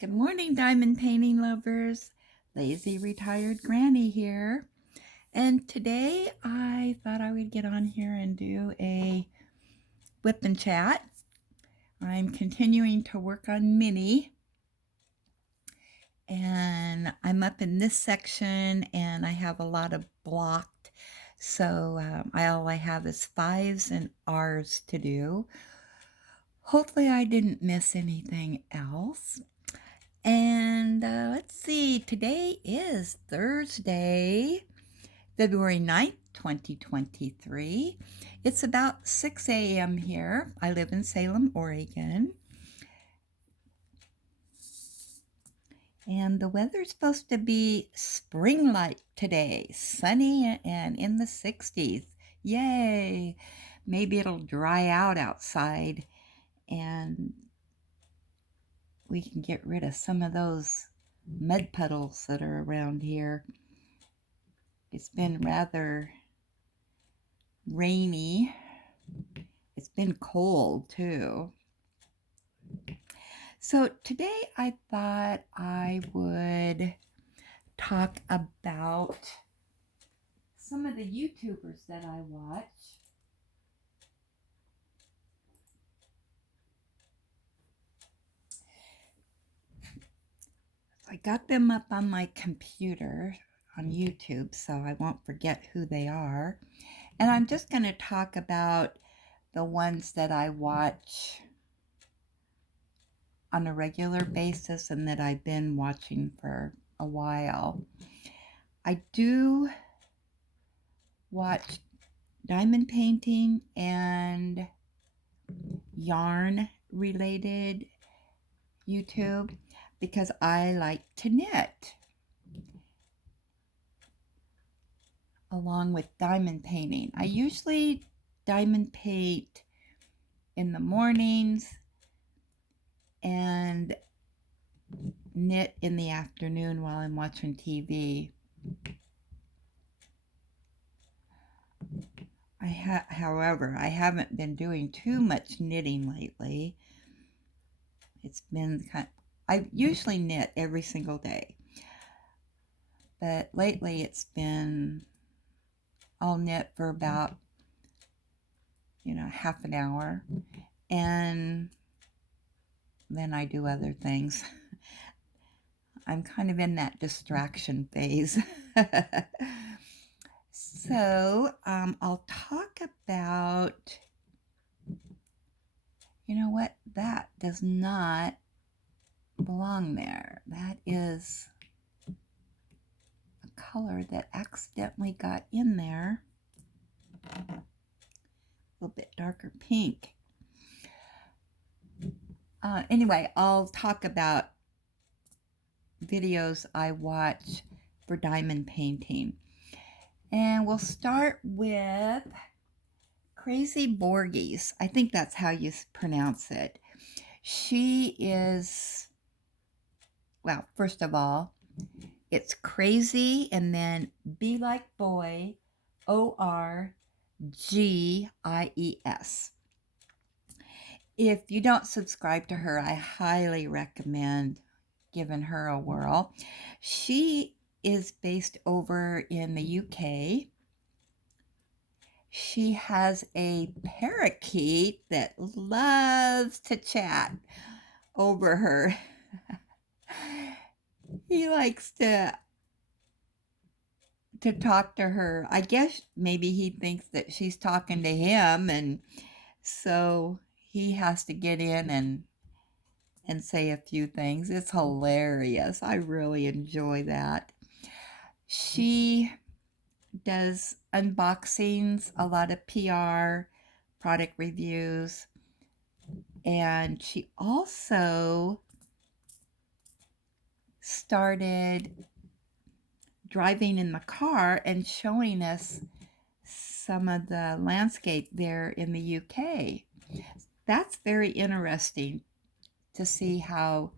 Good morning, diamond painting lovers. Lazy retired granny here. And today I thought I would get on here and do a whip and chat. I'm continuing to work on Minnie. And I'm up in this section and I have a lot of blocked. So all I have is 5s and R's to do. Hopefully I didn't miss anything else. And let's see, today is Thursday, February 9th, 2023. It's about 6 a.m. here. I live in Salem, Oregon. And the weather's supposed to be spring-like today, sunny and in the 60s. Yay! Maybe it'll dry out outside and we can get rid of some of those mud puddles that are around here. It's been rather rainy. It's been cold too. So today I thought I would talk about some of the YouTubers that I watch. I got them up on my computer on YouTube so I won't forget who they are. And I'm just going to talk about the ones that I watch on a regular basis and that I've been watching for a while. I do watch diamond painting and yarn related YouTube because I like to knit along with diamond painting. I usually diamond paint in the mornings and knit in the afternoon while I'm watching TV. However, I haven't been doing too much knitting lately. It's been I usually knit every single day, but lately it's been I'll knit for about half an hour and then I do other things. I'm kind of in that distraction phase. So I'll talk about, you know what, that does not belong there. That is a color that accidentally got in there. A little bit darker pink. Anyway, I'll talk about videos I watch for diamond painting. And we'll start with Crazy Borges. I think that's how you pronounce it. She is, well, first of all, it's crazy and then be like boy, Orgies. If you don't subscribe to her, I highly recommend giving her a whirl. She is based over in the UK. She has a parakeet that loves to chat over her. He likes to talk to her. I guess maybe he thinks that she's talking to him, and so he has to get in and say a few things. It's hilarious. I really enjoy that. She does unboxings, a lot of PR, product reviews, and she also started driving in the car and showing us some of the landscape there in the UK. That's very interesting to see how,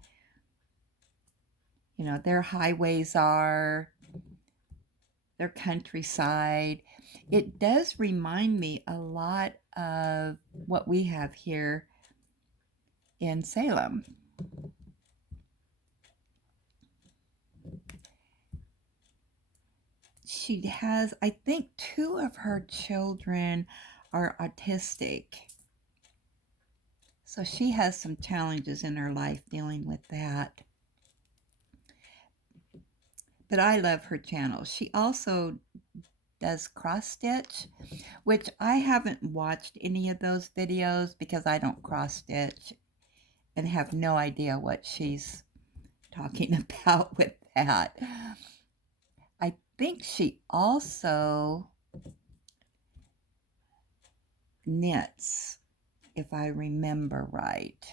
their highways are, their countryside. It does remind me a lot of what we have here in Salem. she has, I think, two of her children are autistic. So she has some challenges in her life dealing with that. But I love her channel. She also does cross stitch, which I haven't watched any of those videos because I don't cross stitch and have no idea what she's talking about with that. I think she also knits, if I remember right.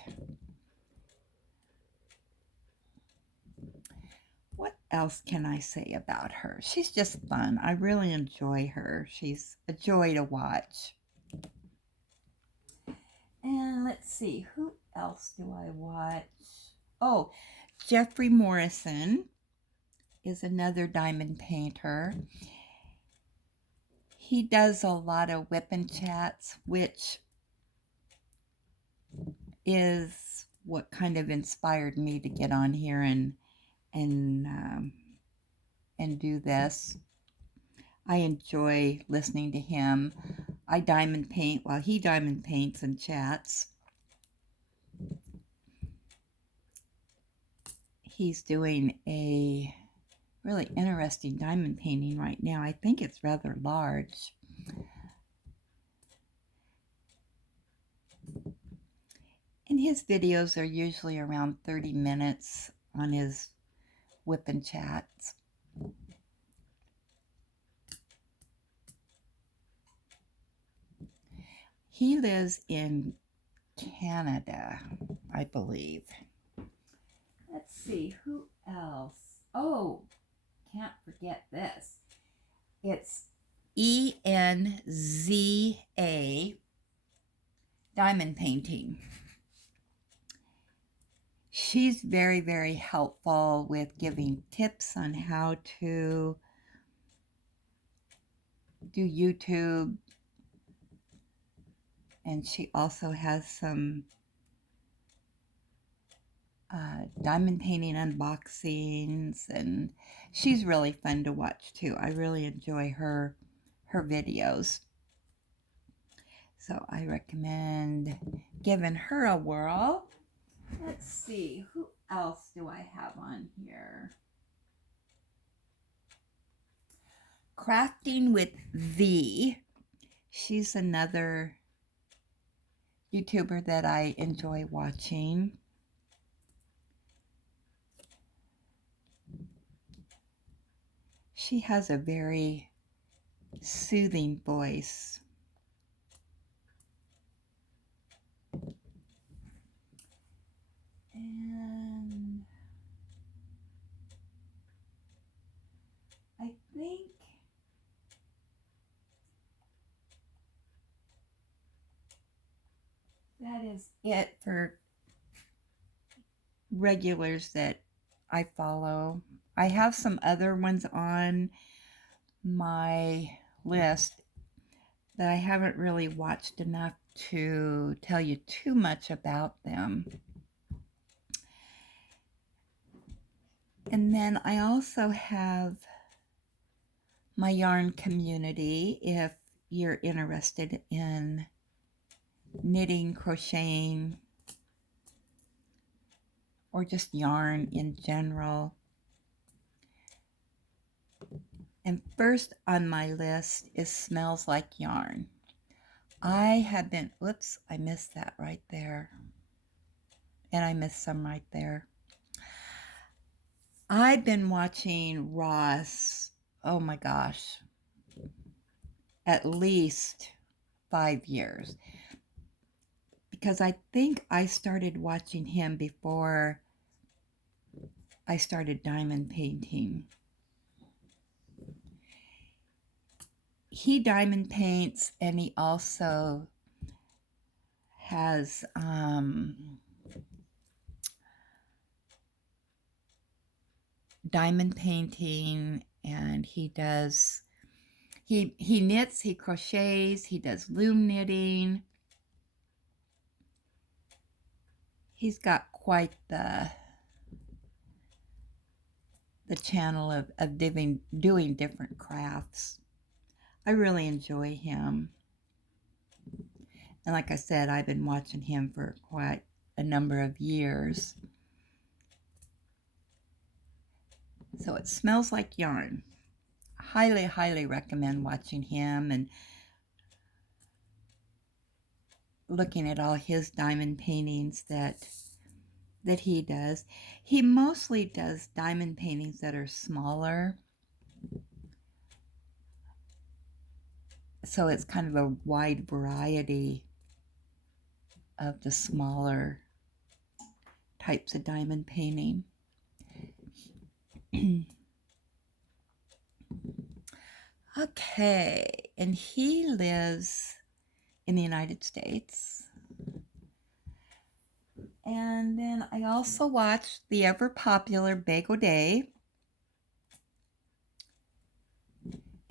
What else can I say about her? She's just fun. I really enjoy her. She's a joy to watch. And let's see, who else do I watch? Oh, Jeffrey Morrison is another diamond painter. He does a lot of whip and chats, which is what kind of inspired me to get on here and do this. I enjoy listening to him. I diamond paint while he diamond paints and chats. He's doing a really interesting diamond painting right now. I think it's rather large. And his videos are usually around 30 minutes on his whip and chats. He lives in Canada, I believe. Let's see, who else? Oh, can't forget this. It's ENZA Diamond Painting. She's very, very helpful with giving tips on how to do YouTube. And she also has some diamond painting unboxings, and she's really fun to watch too. I really enjoy her videos. So I recommend giving her a whirl. Let's see, who else do I have on here? Crafting with V. She's another YouTuber that I enjoy watching. She has a very soothing voice. And I think that is it for regulars that I follow. I have some other ones on my list that I haven't really watched enough to tell you too much about them. And then I also have my yarn community if you're interested in knitting, crocheting, or just yarn in general. And first on my list is Smells Like Yarn. I have been, whoops, I missed that right there. And I missed some right there. I've been watching Ross, oh my gosh, at least 5 years. Because I think I started watching him before I started diamond painting. He diamond paints, and he also has diamond painting, and he knits, he crochets, he does loom knitting. He's got quite the the channel of doing different crafts. I really enjoy him. And like I said, I've been watching him for quite a number of years. So it smells like yarn. Highly, highly recommend watching him and looking at all his diamond paintings that he does. He mostly does diamond paintings that are smaller. So it's kind of a wide variety of the smaller types of diamond painting. Okay, and he lives in the United States. And then I also watched the ever popular Bae Gaudet.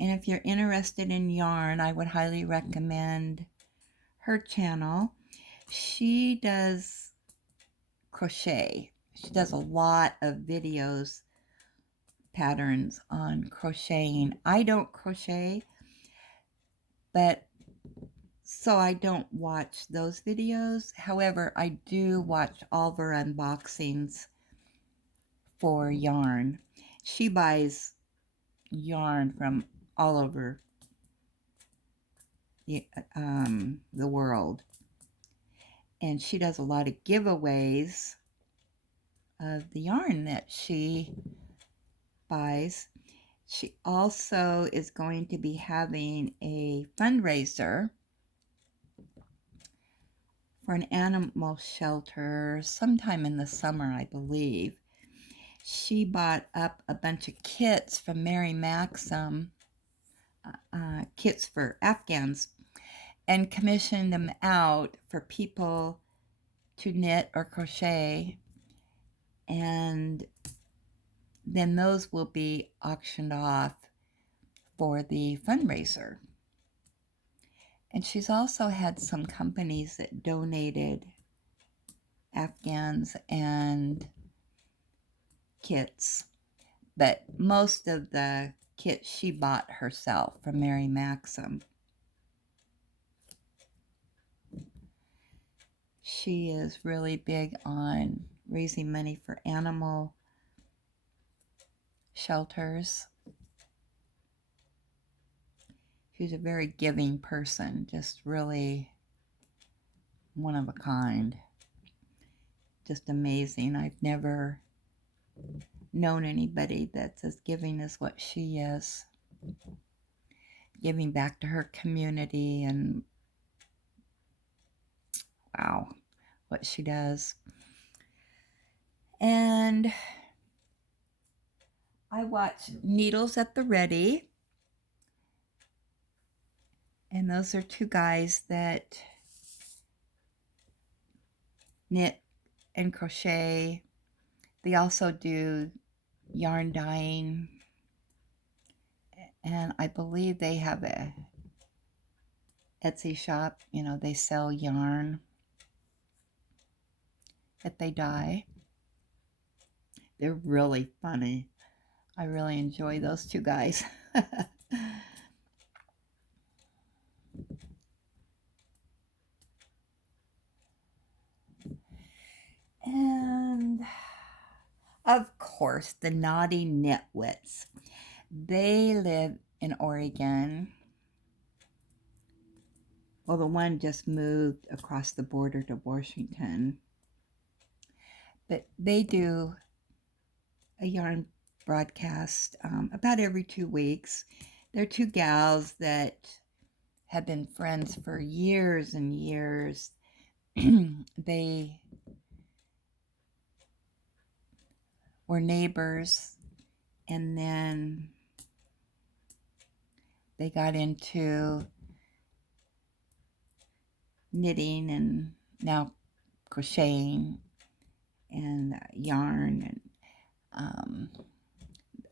And if you're interested in yarn, I would highly recommend her channel. She does crochet. She does a lot of videos, patterns on crocheting. I don't crochet, but so I don't watch those videos. However, I do watch all of her unboxings for yarn. She buys yarn from all over the world. And she does a lot of giveaways of the yarn that she buys. She also is going to be having a fundraiser for an animal shelter sometime in the summer, I believe. She bought up a bunch of kits from Mary Maxim, kits for Afghans, and commissioned them out for people to knit or crochet, and then those will be auctioned off for the fundraiser. And she's also had some companies that donated Afghans and kits, but most of the kits she bought herself from Mary Maxim. She is really big on raising money for animal shelters. She's a very giving person, just really one of a kind. Just amazing. I've never known anybody that's as giving as what she is. Giving back to her community, and wow, what she does. And I watch Needles at the Ready. And those are two guys that knit and crochet. They also do yarn dyeing. And I believe they have a Etsy shop. You know, they sell yarn that they dye. They're really funny. I really enjoy those two guys. And of course, the Naughty Knitwits. They live in Oregon. Well, the one just moved across the border to Washington. But they do a yarn broadcast about every 2 weeks. They're two gals that have been friends for years and years. They were neighbors, and then they got into knitting and now crocheting and yarn, and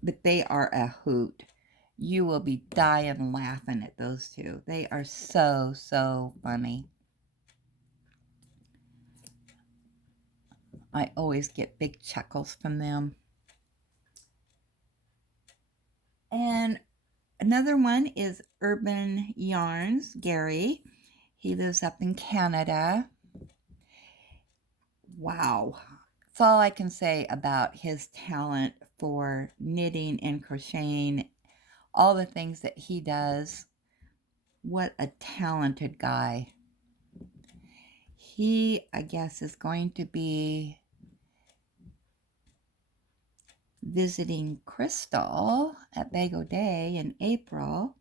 but they are a hoot. You will be dying laughing at those two. They are so, so funny. I always get big chuckles from them. And another one is Urban Yarns, Gary. He lives up in Canada. Wow. That's all I can say about his talent for knitting and crocheting, all the things that he does. What a talented guy. He, I guess, is going to be visiting Crystal at Bago Day in April.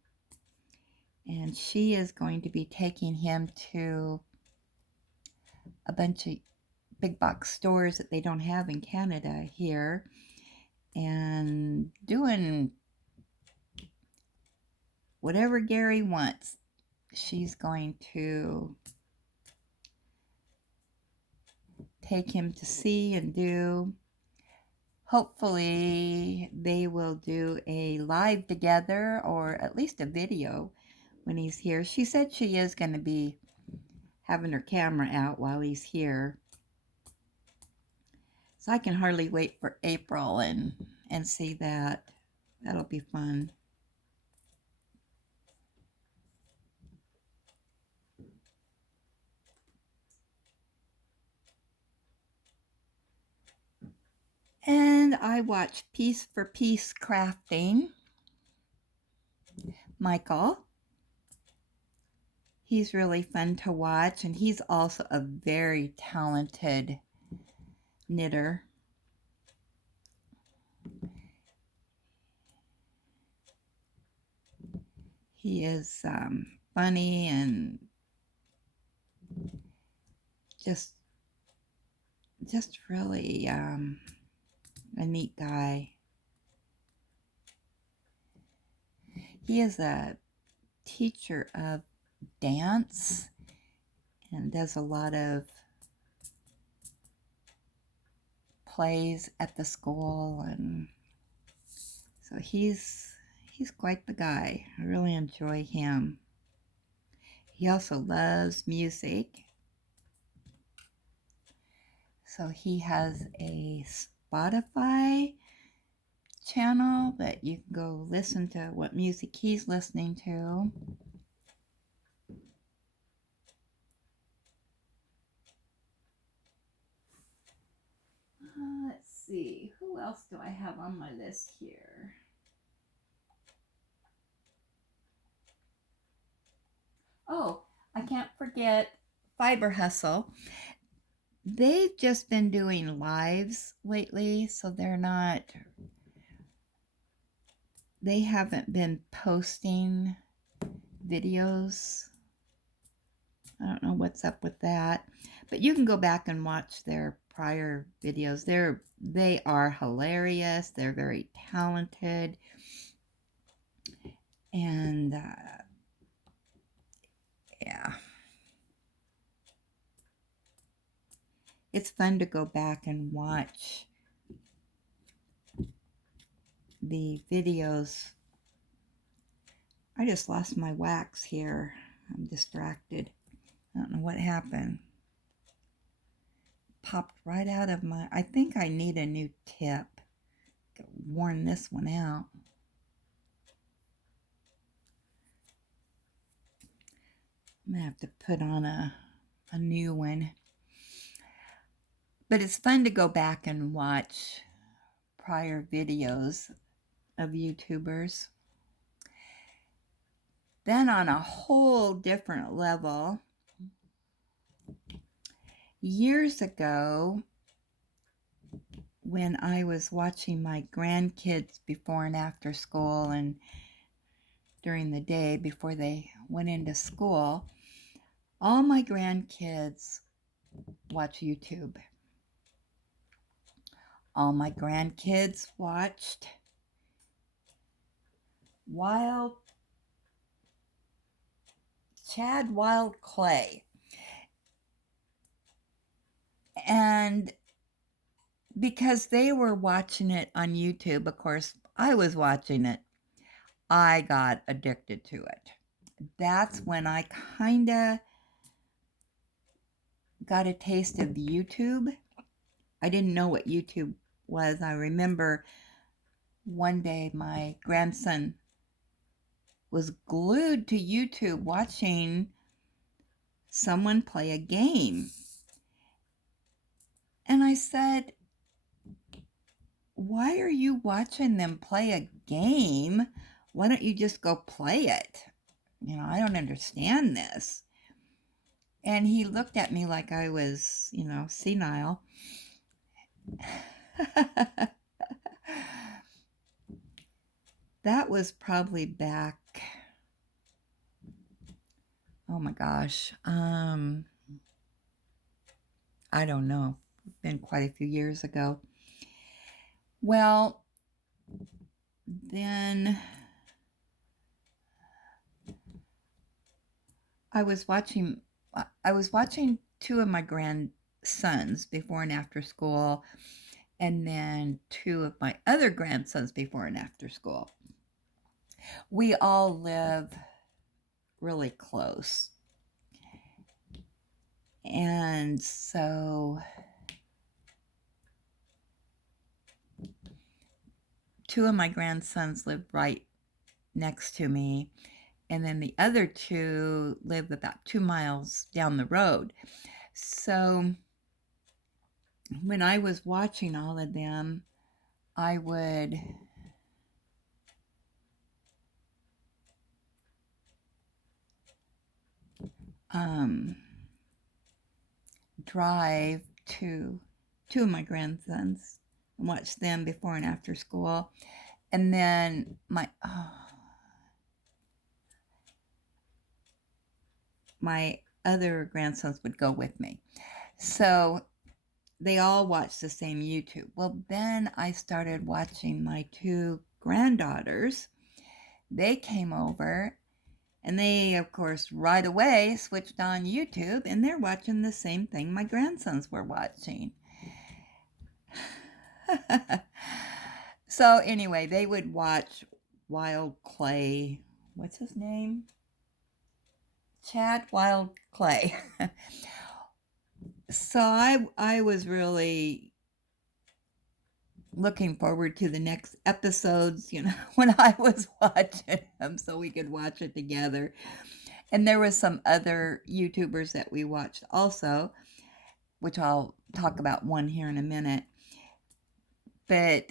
And she is going to be taking him to a bunch of big box stores that they don't have in Canada here and doing whatever Gary wants. She's going to take him to see and do. Hopefully they will do a live together or at least a video when he's here. She said she is going to be having her camera out while he's here. So I can hardly wait for April and see that. That'll be fun. And I watch Piece for Piece Crafting. Michael. He's really fun to watch, and he's also a very talented knitter. He is funny and just really a neat guy. He is a teacher of dance and does a lot of plays at the school, and so he's quite the guy. I really enjoy him. He also loves music. So he has a Spotify channel that you can go listen to what music he's listening to. Let's see, who else do I have on my list here? Oh, I can't forget Fiber Hustle. They've just been doing lives lately, so they haven't been posting videos. I don't know what's up with that, but you can go back and watch their prior videos. They are hilarious. They're very talented, and yeah, it's fun to go back and watch the videos. I just lost my wax here. I'm distracted. I don't know what happened. Popped right out of my... I think I need a new tip. Worn this one out. I'm going to have to put on a new one. But it's fun to go back and watch prior videos of YouTubers. Then on a whole different level, years ago, when I was watching my grandkids before and after school and during the day before they went into school, all my grandkids watch YouTube. All my grandkids watched Chad Wild Clay. And because they were watching it on YouTube, of course, I was watching it. I got addicted to it. That's when I kind of got a taste of YouTube. I didn't know what YouTube was. I remember one day my grandson was glued to YouTube watching someone play a game. And I said, "Why are you watching them play a game? Why don't you just go play it? I don't understand this." And he looked at me like I was, senile. That was probably back, oh my gosh, I don't know. It's been quite a few years ago. Well, then I was watching two of my grandsons before and after school, and then two of my other grandsons before and after school. We all live really close. And so two of my grandsons live right next to me, and then the other two live about 2 miles down the road. So when I was watching all of them, I would drive to two of my grandsons and watch them before and after school. And then my other grandsons would go with me. So they all watched the same YouTube. Well, then I started watching my two granddaughters. They came over, and they, of course, right away switched on YouTube, and they're watching the same thing my grandsons were watching. So anyway, they would watch Wild Clay. What's his name? Chad Wild Clay. So I was really looking forward to the next episodes, when I was watching them so we could watch it together. And there were some other YouTubers that we watched also, which I'll talk about one here in a minute. But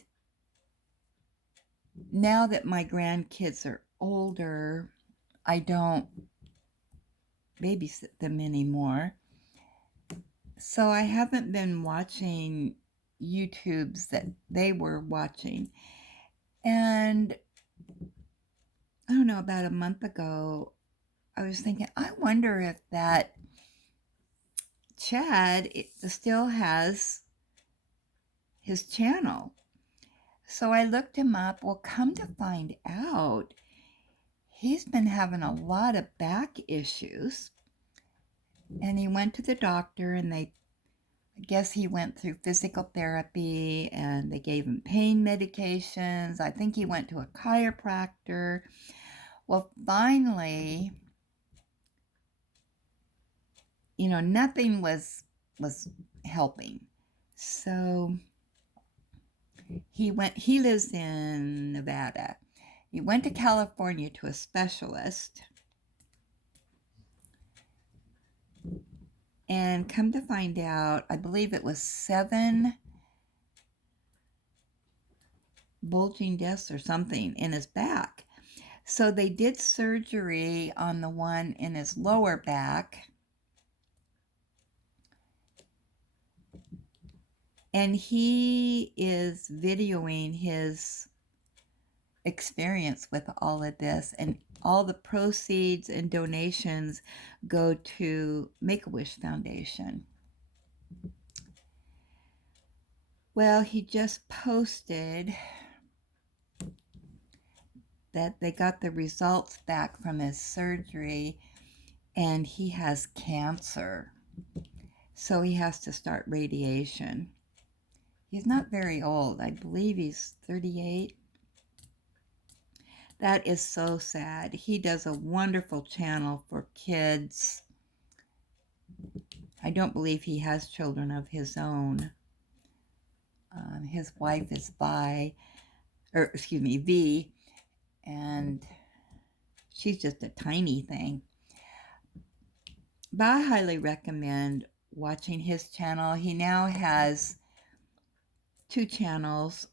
now that my grandkids are older, I don't babysit them anymore. So I haven't been watching YouTubes that they were watching. And I don't know, about a month ago, I was thinking, I wonder if that Chad still has his channel. So I looked him up. Well, come to find out, he's been having a lot of back issues. And he went to the doctor, and I guess he went through physical therapy, and they gave him pain medications. I think he went to a chiropractor. Well, finally, nothing was helping. So he lives in Nevada. He went to California to a specialist. And come to find out, I believe it was 7 bulging discs or something in his back. So they did surgery on the one in his lower back. And he is videoing his experience with all of this, and all the proceeds and donations go to Make-A-Wish Foundation. Well, he just posted that they got the results back from his surgery, and he has cancer. So he has to start radiation. He's not very old. I believe he's 38. That is so sad. He does a wonderful channel for kids. I don't believe he has children of his own. His wife is bi. or excuse me, V, and she's just a tiny thing. But I highly recommend watching his channel. He now has 2 channels.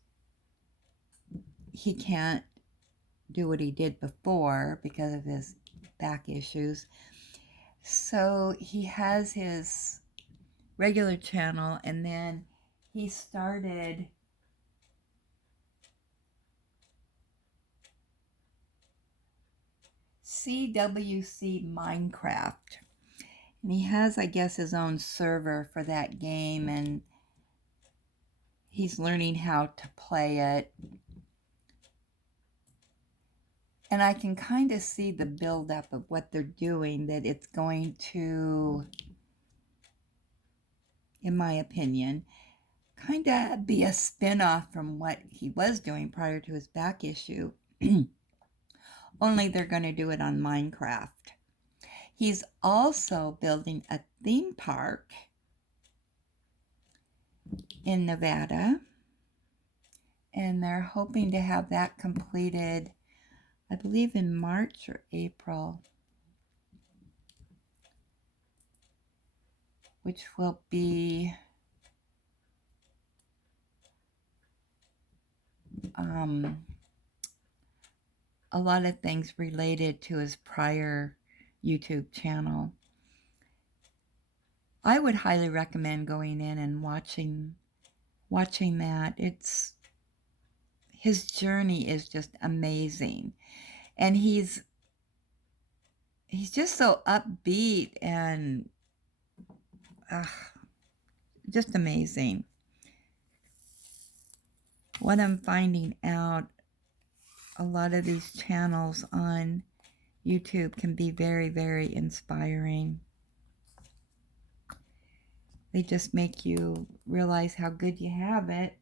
He can't do what he did before because of his back issues. So he has his regular channel, and then he started CWC Minecraft. And he has, I guess, his own server for that game, and he's learning how to play it. And I can kind of see the buildup of what they're doing, that it's going to, in my opinion, kind of be a spin-off from what he was doing prior to his back issue. Only they're going to do it on Minecraft. He's also building a theme park in Nevada, and they're hoping to have that completed, I believe, in March or April, which will be a lot of things related to his prior YouTube channel. I would highly recommend going in and watching that. His journey is just amazing, and he's just so upbeat and just amazing. What I'm finding out, a lot of these channels on YouTube can be very, very inspiring. They just make you realize how good you have it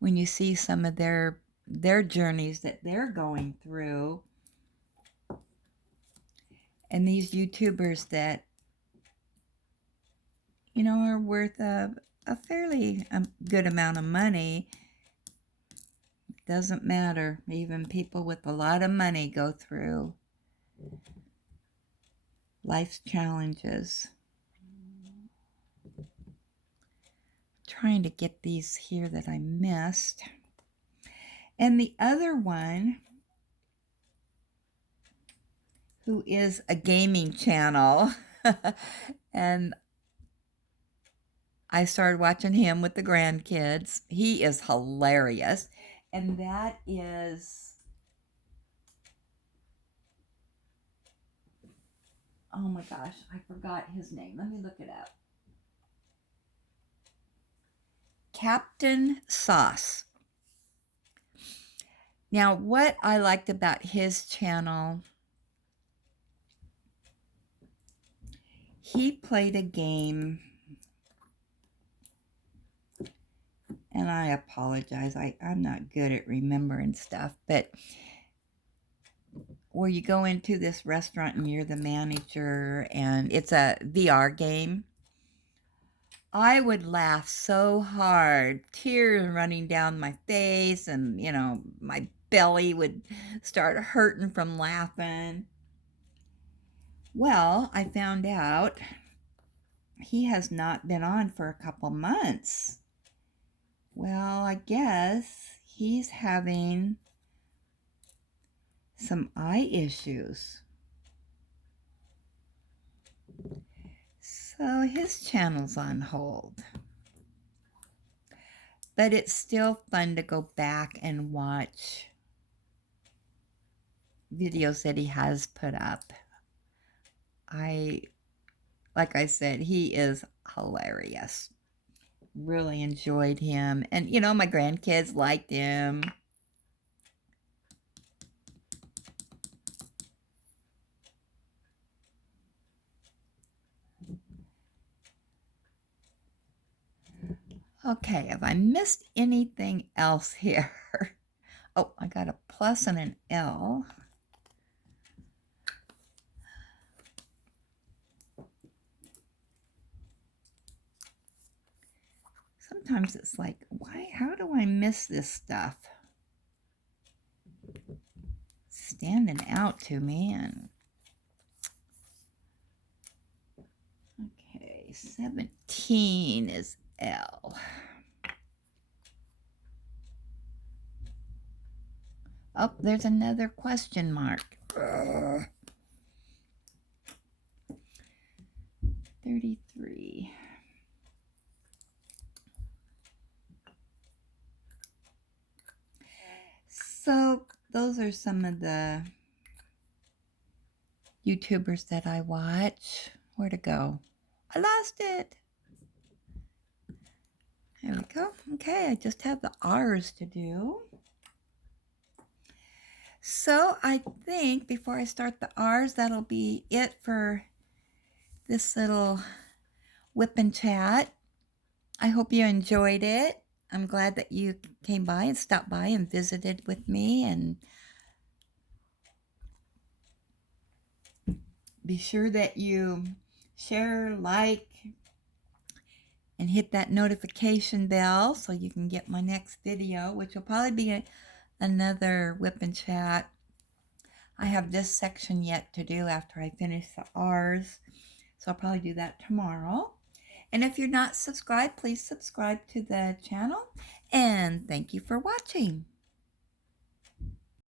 when you see some of their journeys that they're going through. And these YouTubers that, you know, are worth a fairly good amount of money. Doesn't matter. Even people with a lot of money go through life's challenges. Trying to get these here that I missed. And the other one, who is a gaming channel, and I started watching him with the grandkids. He is hilarious. And that is, oh my gosh, I forgot his name. Let me look it up. Captain Sauce. Now, what I liked about his channel, he played a game, and I apologize, I'm not good at remembering stuff, but where you go into this restaurant and you're the manager, and it's a VR game. I would laugh so hard, tears running down my face, and, you know, my belly would start hurting from laughing. Well, I found out he has not been on for a couple months. Well, I guess he's having some eye issues. So his channel's on hold. But it's still fun to go back and watch videos that he has put up. Like I said, he is hilarious. Really enjoyed him. And, you know, my grandkids liked him. Okay, have I missed anything else here? Oh, I got a plus and an L. Sometimes it's like, how do I miss this stuff? Standing out to me. And okay, 17 is L. Oh, there's another question mark. 33. So those are some of the YouTubers that I watch. Where'd it go? I lost it. There we go. Okay, I just have the R's to do. So I think before I start the R's, that'll be it for this little whip and chat. I hope you enjoyed it. I'm glad that you came by and stopped by and visited with me, and be sure that you share, like, and hit that notification bell so you can get my next video, which will probably be another whip and chat. I have this section yet to do after I finish the R's, so I'll probably do that tomorrow. And if you're not subscribed, please subscribe to the channel, and thank you for watching.